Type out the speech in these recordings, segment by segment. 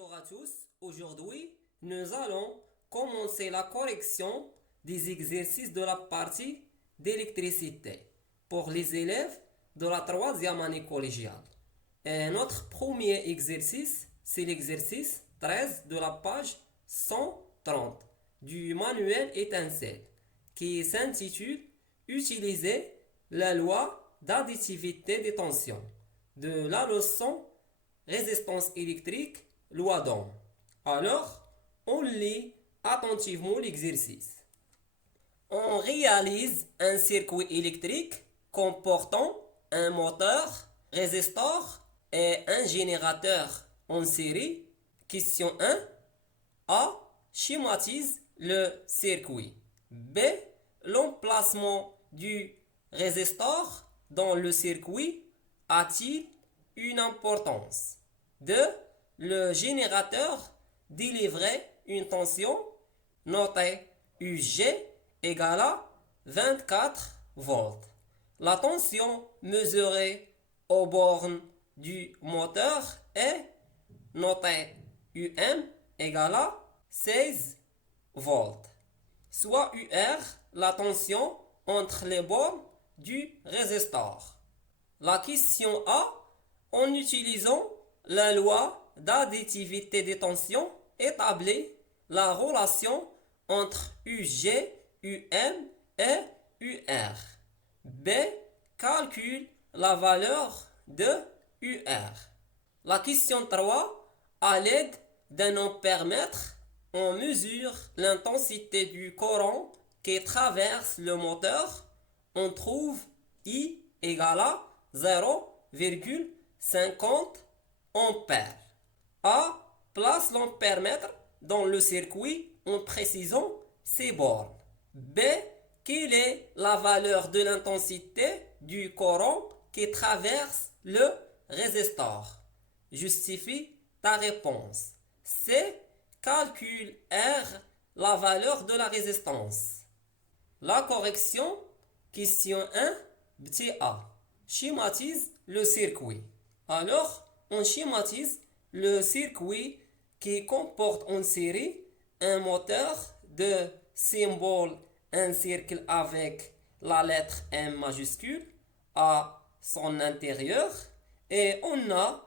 Bonjour à tous, aujourd'hui nous allons commencer la correction des exercices de la partie d'électricité pour les élèves de la troisième année collégiale. Et notre premier exercice, c'est l'exercice 13 de la page 130 du manuel étincelle qui s'intitule Utiliser la loi d'additivité des tensions de la leçon résistance électrique, loi d'Ohm. Alors, on lit attentivement l'exercice. On réalise un circuit électrique comportant un moteur, résistor et un générateur en série. Question 1. A. Schématise le circuit. B. L'emplacement du résistor dans le circuit a-t-il une importance? 2. Le générateur délivrait une tension notée UG égale à 24 volts. La tension mesurée aux bornes du moteur est notée UM égale à 16 volts, soit UR la tension entre les bornes du résistor. La question A, en utilisant la loi d'additivité des tensions, établit la relation entre UG, UM et UR. B. Calcule la valeur de UR. La question 3, à l'aide d'un ampèremètre, on mesure l'intensité du courant qui traverse le moteur. On trouve I égale à 0,50 ampères. A. Place l'ampèremètre dans le circuit en précisant ses bornes. B. Quelle est la valeur de l'intensité du courant qui traverse le résistor? Justifie ta réponse. C. Calcule R, la valeur de la résistance. La correction, question 1, petit a. Schématise le circuit. Alors, on schématise le circuit qui comporte en série un moteur de symbole un cercle avec la lettre M majuscule à son intérieur et on a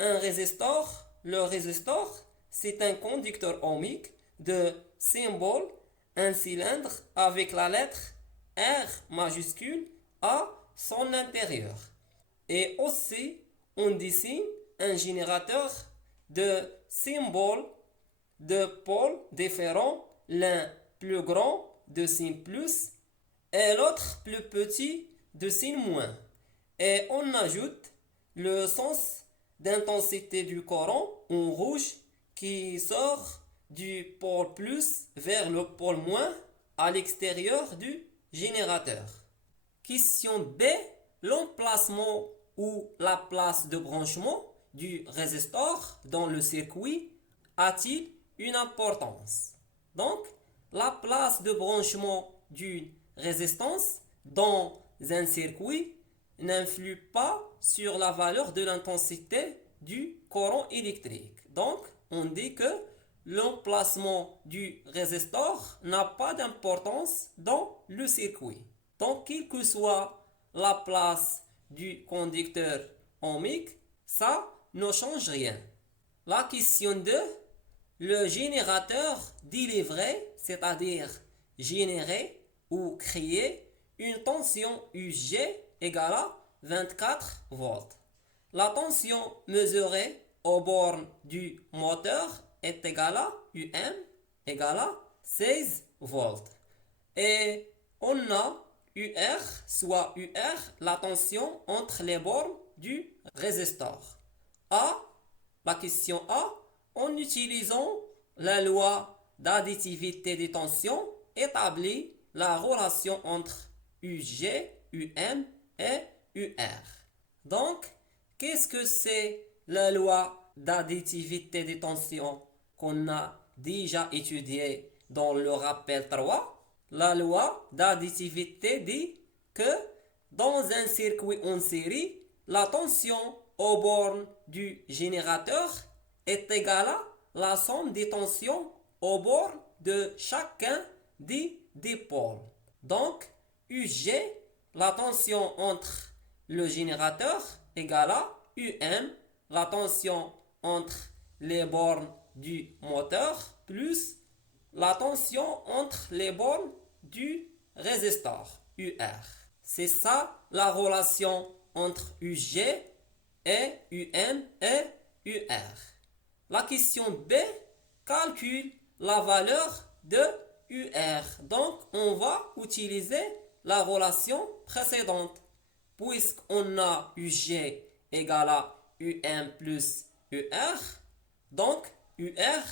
un résistor. Le résistor, c'est un conducteur ohmique de symbole un cylindre avec la lettre R majuscule à son intérieur. Et aussi, on dessine un générateur de symboles de pôles différents, l'un plus grand de signe plus et l'autre plus petit de signe moins. Et on ajoute le sens d'intensité du courant en rouge qui sort du pôle plus vers le pôle moins à l'extérieur du générateur. Question B. L'emplacement ou la place de branchement du résistor dans le circuit a-t-il une importance? Donc, la place de branchement d'une résistance dans un circuit n'influe pas sur la valeur de l'intensité du courant électrique. Donc, on dit que l'emplacement du résistor n'a pas d'importance dans le circuit. Donc, quelle que soit la place du conducteur ohmique, ça ne change rien. La question 2, le générateur délivrait, c'est-à-dire générer ou créer une tension UG égale à 24 volts. La tension mesurée aux bornes du moteur est égale à UM égale à 16 volts. Et on a UR, soit UR, la tension entre les bornes du résistor. A, la question A, en utilisant la loi d'additivité des tensions, établit la relation entre UG, UM et UR. Donc, qu'est-ce que c'est la loi d'additivité des tensions qu'on a déjà étudiée dans le rappel 3? La loi d'additivité dit que dans un circuit en série, la tension aux bornes du générateur est égale à la somme des tensions au bord de chacun des pôles. Donc, UG, la tension entre le générateur, égale à UM, la tension entre les bornes du moteur, plus la tension entre les bornes du résisteur, UR. C'est ça la relation entre UG et UM et UR. La question B calcule la valeur de UR. Donc, on va utiliser la relation précédente. Puisqu'on a UG égale à UM plus UR, donc UR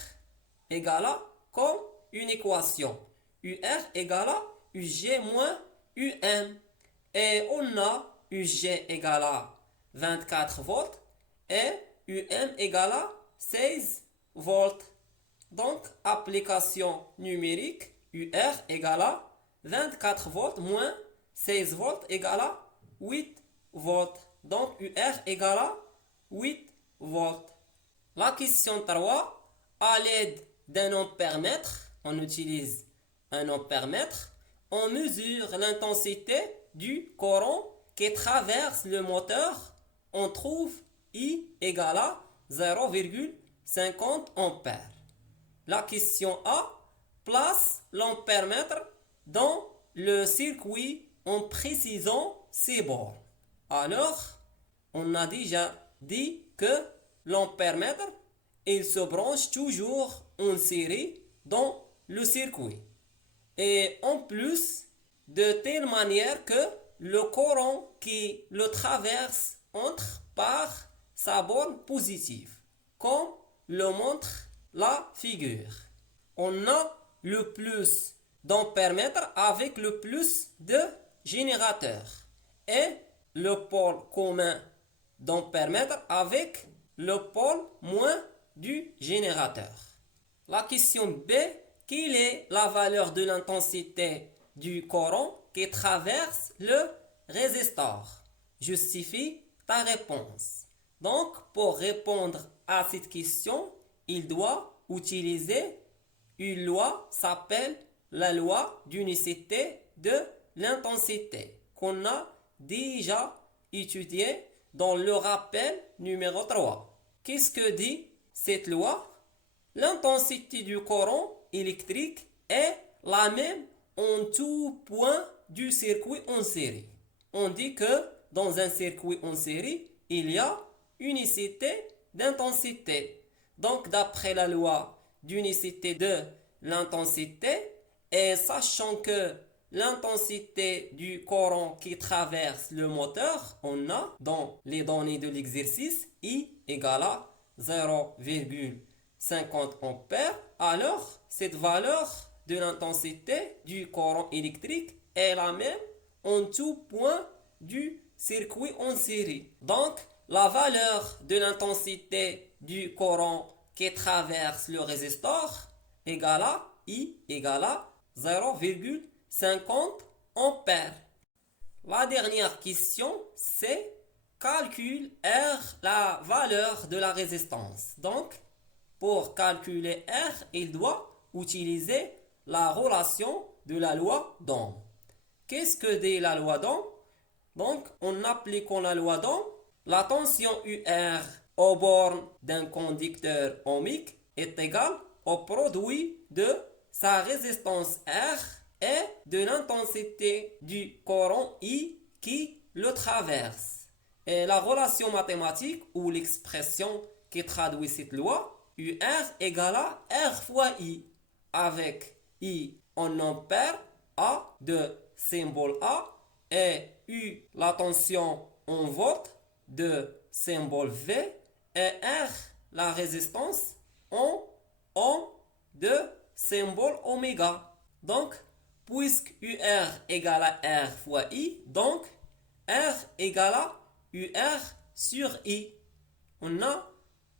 égale à comme une équation. UR égale à UG moins UM. Et on a UG égale à 24 volts et UM égale à 16 volts. Donc, application numérique, UR égale à 24 volts moins 16 volts égale à 8 volts. Donc, UR égale à 8 volts. La question 3, à l'aide d'un ampère-mètre, on utilise un ampère-mètre, on mesure l'intensité du courant qui traverse le moteur. On trouve I égale à 0,50 ampères. La question A, place l'ampère-mètre dans le circuit en précisant ses bords. Alors, on a déjà dit que l'ampère-mètre, il se branche toujours en série dans le circuit. Et en plus, de telle manière que le courant qui le traverse entre par sa borne positive, comme le montre la figure. On a le plus d'ampère-mètre avec le plus de générateurs et le pôle commun d'ampère-mètre avec le pôle moins du générateur. La question B, quelle est la valeur de l'intensité du courant qui traverse le résisteur? Justifie ta réponse. Donc, pour répondre à cette question, il doit utiliser une loi s'appelle la loi d'unicité de l'intensité qu'on a déjà étudiée dans le rappel numéro 3. Qu'est-ce que dit cette loi? L'intensité du courant électrique est la même en tout point du circuit en série. On dit que dans un circuit en série, il y a unicité d'intensité. Donc, d'après la loi d'unicité de l'intensité, et sachant que l'intensité du courant qui traverse le moteur, on a dans les données de l'exercice I égale à 0,50 ampères. Alors, cette valeur de l'intensité du courant électrique est la même en tout point du circuit en série. Donc, la valeur de l'intensité du courant qui traverse le résisteur égale à I égale à 0,50 ampères. La dernière question, c'est calcule R, la valeur de la résistance. Donc, pour calculer R, il doit utiliser la relation de la loi d'Ohm. Qu'est-ce que dit la loi d'Ohm? Donc, en appliquant la loi d'Ohm, la tension UR aux bornes d'un conducteur ohmique est égale au produit de sa résistance R et de l'intensité du courant I qui le traverse. Et la relation mathématique ou l'expression qui traduit cette loi, UR égale à R fois I, avec I en ampères, A de symbole A, et U la tension en volts de symbole V, et R la résistance en ohm de symbole oméga. Donc, puisque UR égale à R fois I, donc R égale à UR sur I. On a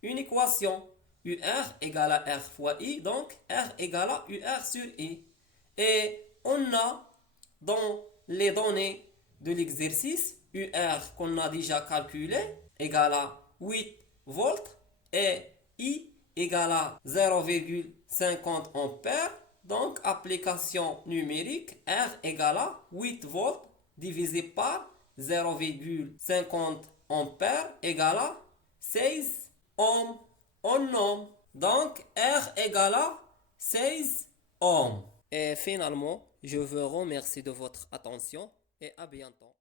une équation. UR égale à R fois I, donc R égale à UR sur I. Et on a dans les données de l'exercice UR qu'on a déjà calculé égale à 8 volts et I égale à 0,50 ampères. Donc, application numérique, R égale à 8 volts divisé par 0,50 ampères égale à 16 ohms. Donc, R égale à 16 ohms. Et finalement, je vous remercie de votre attention et à bientôt.